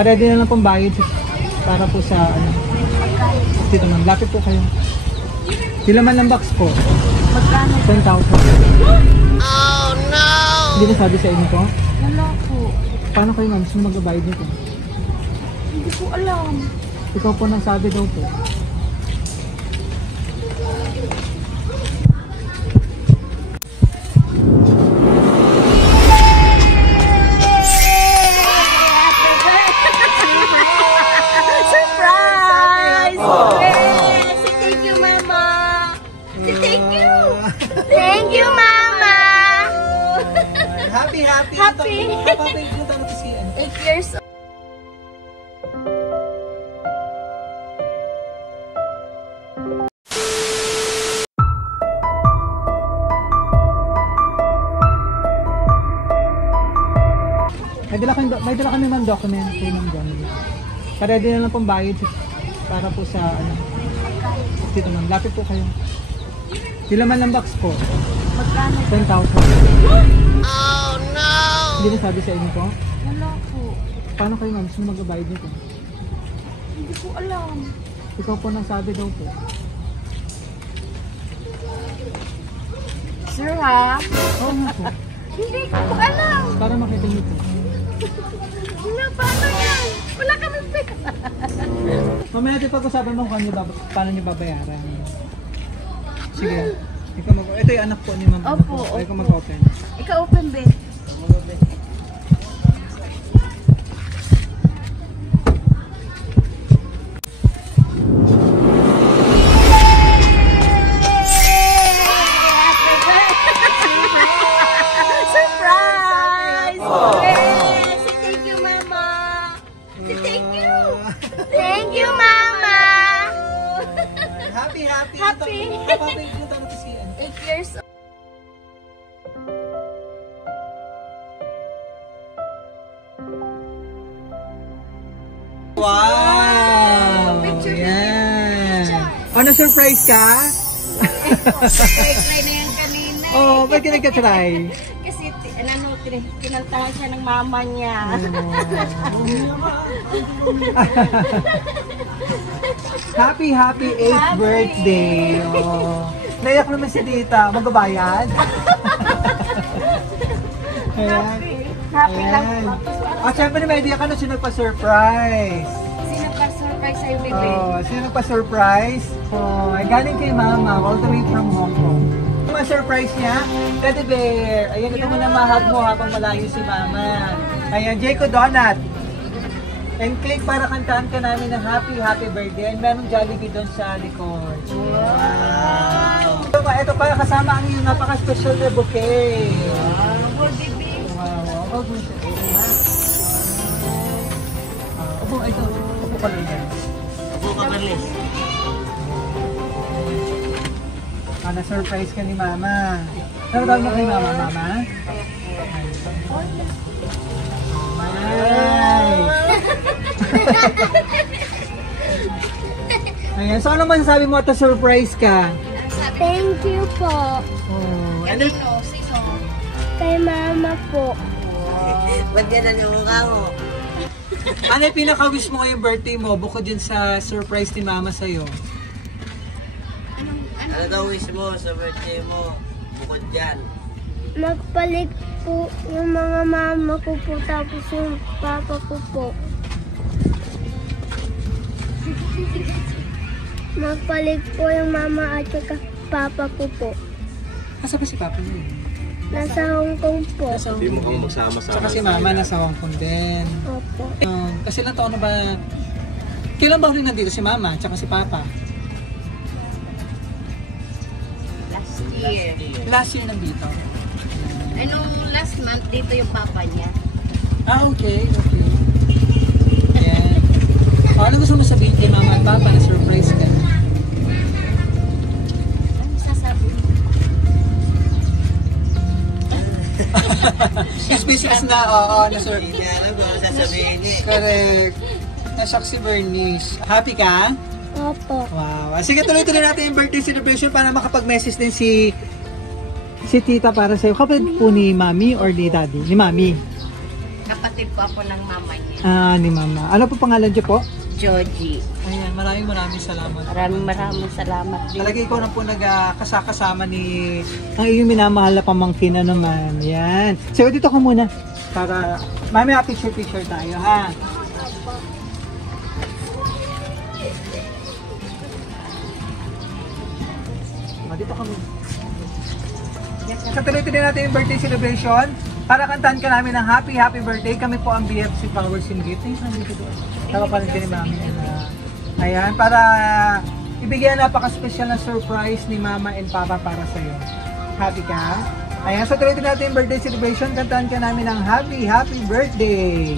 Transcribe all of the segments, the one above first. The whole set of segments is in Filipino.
Ready na lang pong bayad para po sa ano. Dito ma'am, lapit po kayo. Dilaman ng box po. Magkano? 10,000. Oh no! Hindi na sabi sa inyo po? Wala po. Paano kayo ma'am? Sino magbabayad nito? Hindi ko alam. Ikaw po nang sabi daw po. Surprise! Yes! Thank you, Mama! Thank you! Thank you, Mama! Happy! Happy. Happy po tayo si 8 years old. May dala kami ma'am document kay ma'am Johnny. Ready na lang pong bayad para po sa ano. Dito ma'am, lapit po kayo. Dilaman ng box po. Magkano? 10,000. Oh no! Hindi na sabi sa inyo po? Wala po. Paano kayo ma'am? Sino magbabayad nito? Hindi ko alam. Ikaw po nang sabi daw po. Sir, ha? Oo nga po. Hindi ko alam. Para makita niyo po. Wala, paano yan? Wala kami pera. Mamaya natin pag-usapan mo kung paano niyo babayaran. Sige. Ito yung anak po ni ma'am. Opo, Ikaw opo. mag-open. Ikaw open, Ben. Surprise! Yes! Thank you, Mama! Thank you! Thank you, Mama! Happy! Happy. Happy po tayo si 8 years old. Wow! Picture. Yan! Oh, na-surprise ka? Try na yan kanina. Oh, ba't ka nagka-try? Kasi kinantahan siya ng mama niya. Happy 8th birthday! Oh. Naiyak naman si Tita. Magbabayad? Ayan. Happy lang. At syempre may idea ka na sino nagpa-surprise. Sino pa surprise sa'yo, bebe? Oh, sino nagpa-surprise? Oh, ay galing kay Mama, all the way from Hong Kong. Yung surprise niya, Teddy Bear. Ayan, ito muna mahag mo habang malayo si Mama. Ayan, Jayco Donut. And cake para kantaan ka namin ng happy birthday. And merong Jollibee doon sa likod. Wow! Ito pa, kasama ang iyong napaka-special na bouquet. Wow, bebe. Wow. Opo, ito. Opo ka lang yan. Opo ka Berlis. Na-surprise ka ni Mama. Naratawag mo kay Mama, Mama? Ay! Ayan, so ano man sabi mo at surprise ka? Thank you po. Oh, Ano no? Sino? Kay Mama po. Ba't yan ang mukha mo? ano yung pinaka-wish mo ngayong birthday mo bukod din sa surprise ni Mama sa'yo? Ano daw wish mo sa birthday mo? Bukod dyan. Magpalit po yung mga mama ko po tapos yung papa ko po. Magpalit po yung mama at saka papa ko po. Asa ba si Papa niyo? Nasa Hong Kong po. Nasa Hong Hindi mo Kong. kang magsama-sama. Saka si Mama nasa Hong Kong din. Opo. Kasi ilang taon na ba? Kailan ba rin nandito si Mama at si Papa? Last year. Last year nandito. Anong last month dito yung papa niya? Ah, okay. Ayan. Ano gusto mo sabihin kay Mama at Papa na surprise ka? Ano sasabi? His business na, oo, na sir. Hindi niya alam kung ano sasabihin niya. Correct. Nasyak si Bernice. Happy ka? Opo. Wow. Sige, tuloy-tuloy natin yung birthday celebration para makapag-message din si Tita para sa'yo. Kapatid po ni Mami or ni Daddy? Ni Mami. Kapatid po ako ng mama niya. Ni Mama. Ano po pangalan niyo po? Joji. Ayan, maraming salamat. Maraming salamat din. Talaga ikaw na po nagkasama ni ang iyong minamahal na pamangkin na naman. Yan. So, dito ka muna. Para, mamaya picture tayo, ha? Dito ka muna. Sa tuloy-tuloy natin yung birthday celebration. Para kantahan ka namin ng happy birthday. Kami po ang BFC Powers in Gift. Ay, nandito doon. Nakapalit din ni Mami. Ayan, para ibigyan napaka-special na surprise ni Mama and Papa para sa'yo. Happy ka? Ayan, so tuloy-tuloy natin yung birthday celebration. Kantahan ka namin ng happy birthday!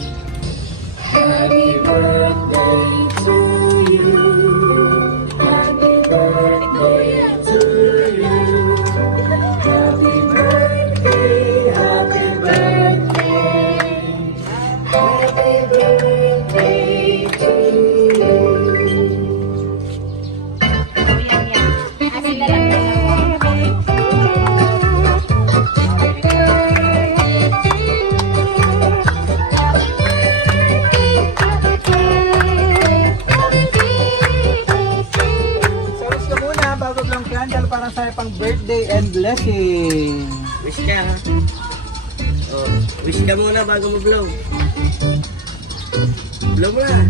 Happy birthday to you. Happy birthday to you. Happy birthday, happy birthday. Happy birthday to you. Para sa pang birthday and blessing. Wish ka ha? Oh, wish ka muna bago mag-blow. Blow mo na.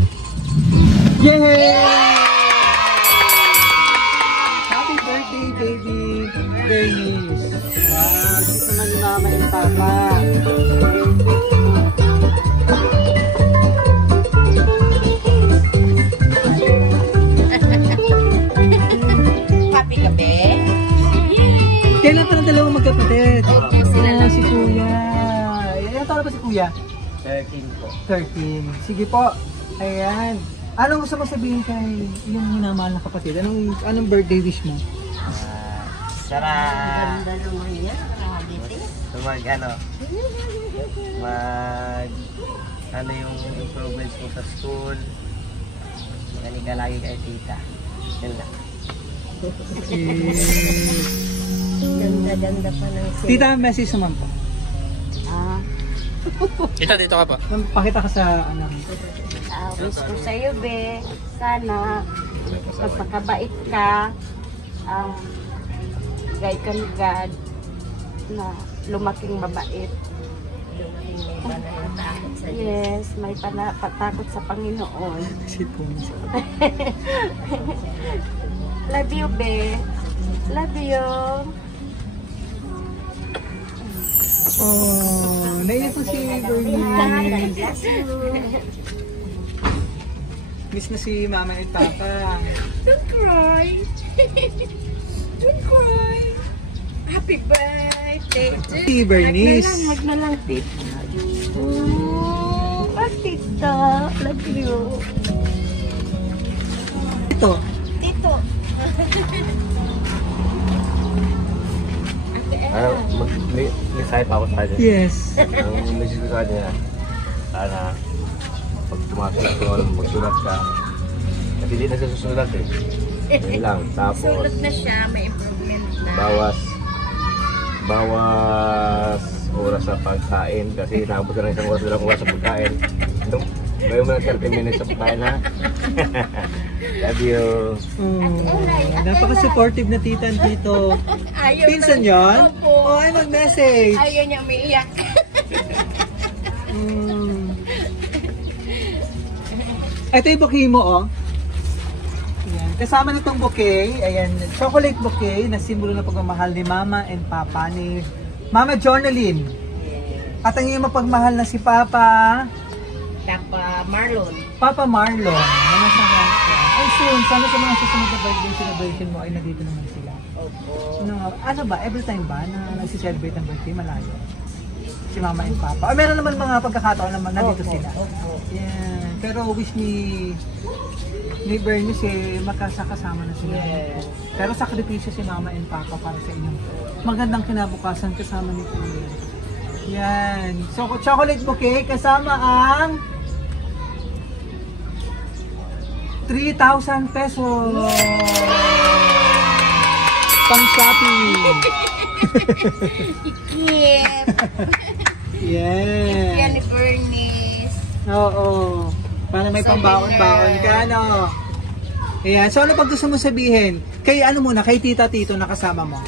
Yay! Happy birthday, baby Bernice. Wow, dito naman ni Mama and Papa. Happy ka, be? Kailan pa ng dalawang magkapatid? Si Kuya. Ilan taon na ba si Kuya? 13 po. 13. Sige po. Ayan. Anong gusto mo sabihin kay yung minamahal na kapatid? Anong birthday wish mo? Sana Ganda naman yan. ano yung improvements mo sa school. Magaling ka lagi kay tita. Yan lang. Ganda pa ng Tita, message naman po. Dito ka pa. Pakita ka sa ano. Wish ko sa'yo, be. Sana magpakabait ka. Guide ka ni God na lumaking mabait. Yes, may patakot sa Panginoon. Love you, be. Love you. Oh, naiyak po si Bernice. Miss na si Mama and Papa. Don't cry. Don't cry. Happy birthday to Si Bernice. Wag na lang, tita. Tita. Love you. Ito. Tito. Mag-mensahe pa ako sa kanya. Yes. Ang message ko sa kanya, sana pag tumasulat ko, magsulat ka. Kasi hindi na siya susulat eh. Yun lang. Tapos, Sulat na siya, may improvement na. bawas oras sa pagkain. Kasi nakabot na isang oras sa pagkain. Gawin mo ng 30 minutes sa pagkain ha. Love you. Napaka-supportive na tita and tito. Ayaw Pinsan na- yon? Opo. Oh, ay mag-message. Ayaw niya umiiyak. Ito yung bouquet mo, oh. Ayan. Kasama nitong bouquet, ayan, chocolate bouquet na simbolo ng pagmamahal ni Mama and Papa ni Mama Jonalyn. At ang iyong mapagmahal na si Papa Papa Marlon. na nasa ay soon, sana sa mga susunod na birthday celebration mo ay nandito naman sila. Opo. No, ano ba, every time ba na nagsiselebrate ng birthday malayo? Si Mama and Papa. O meron naman mga pagkakataon naman nandito sila. Opo. Yeah. Pero wish ni Bernice makasakasama na sila. Yes. Pero sakripisyo si Mama and Papa para sa inyong magandang kinabukasan kasama ni Kuya. Yan. So, chocolate bouquet kasama ang 3,000 pesos. Pang shopping. Yes. Yes. Yan ni Bernice. Oo. Para may pambaon-baon ka, no? Ayan. So, ano pag gusto mo sabihin? Kay ano muna, kay tita, tito na kasama mo.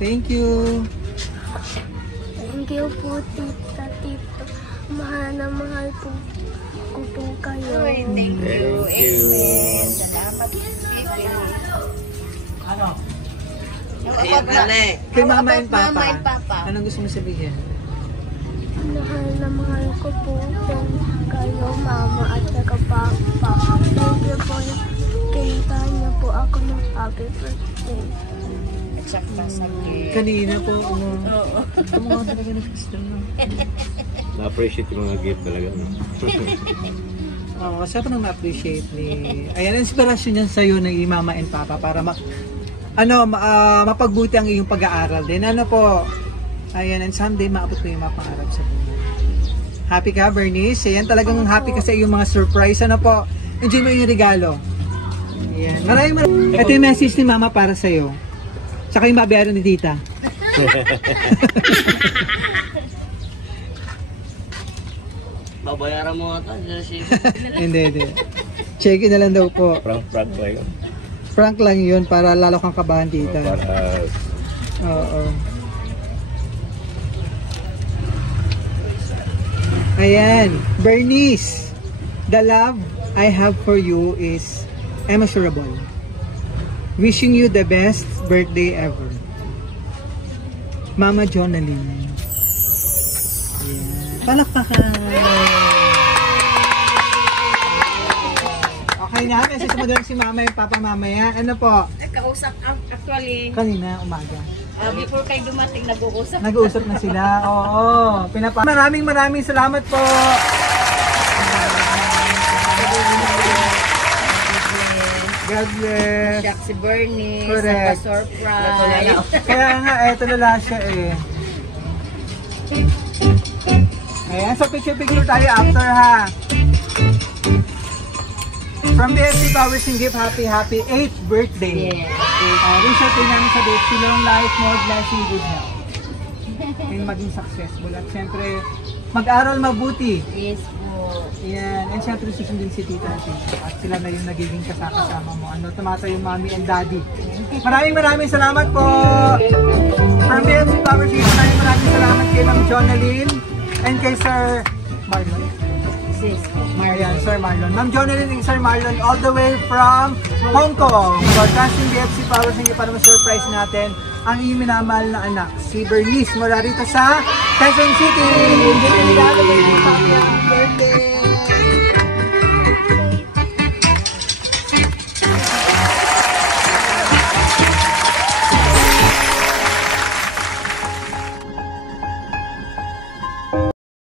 Thank you. Thank you po, tita, tito. Mahal na mahal po ko po kayo. Thank you. Thank you. Amen. Salamat. Ano? Kay Mama and Papa. Mama and Papa. Anong gusto mo sabihin? Mahal na mahal ko po kayo, mama at saka papa. Thank you po. Kintahan niyo po ako ng happy birthday. At saka sabi. Kanina po, Oo. Tumuha talaga ng system na. Na-appreciate yung mga gift talaga. No? Oo, sa pa nang ma-appreciate ni... Ayan, inspirasyon yan sa'yo ng Mama and Papa para mapagbuti ang iyong pag-aaral din. Ano po? Ayan, and someday maabot mo yung mga pangarap sa buhay. Happy ka, Bernice? Ayan, talagang happy ka sa iyong mga surprise. Ano po? Enjoy mo yung regalo. Ayan. Maraming. Ito yung message ni Mama para sa'yo. Tsaka yung mabayaran ni Tita. Babayaran mo nga ito. Hindi. Check in na lang daw po. Prank lang yun. Prank lang yun para lalo kang kabahan, Tita. Para Oo. Ayan, Bernice, the love I have for you is immeasurable. Wishing you the best birthday ever. Mama Jonaline. Ayan. Palakpakan. Okay na, message mo doon si Mama yung Papa mamaya. Ano po? Kausap actually. Kanina, umaga. Before kayo dumating, nag-uusap. Nag-uusap na sila. Oo. Maraming salamat po. God bless. Jack si Bernie. Correct. Surprise. Kaya nga, eto lala siya eh. Ayan, so picture-picture tayo after ha. From the FC Powers and Gift, happy 8th birthday. Yes. Wish out namin sa date, long life, more blessing, good health. And maging successful. At syempre, mag-aral mabuti. Yes po. Yan. And syempre, susundin si Tita at Tita. At sila na yung nagiging kasama mo. Tumata yung mommy and daddy. Maraming salamat po. From the FC Powers and Gift, maraming salamat kay Ma'am Jonaline and kay Sir Marlon. Yes. Ayan, Sir Marlon. Ma'am Jonaline and Sir Marlon all the way from Hong Kong. Broadcasting the FC Powers and para ma-surprise natin ang iyong minamahal na anak, si Bernice mula rito sa Quezon City. Hindi nilalo kayo sa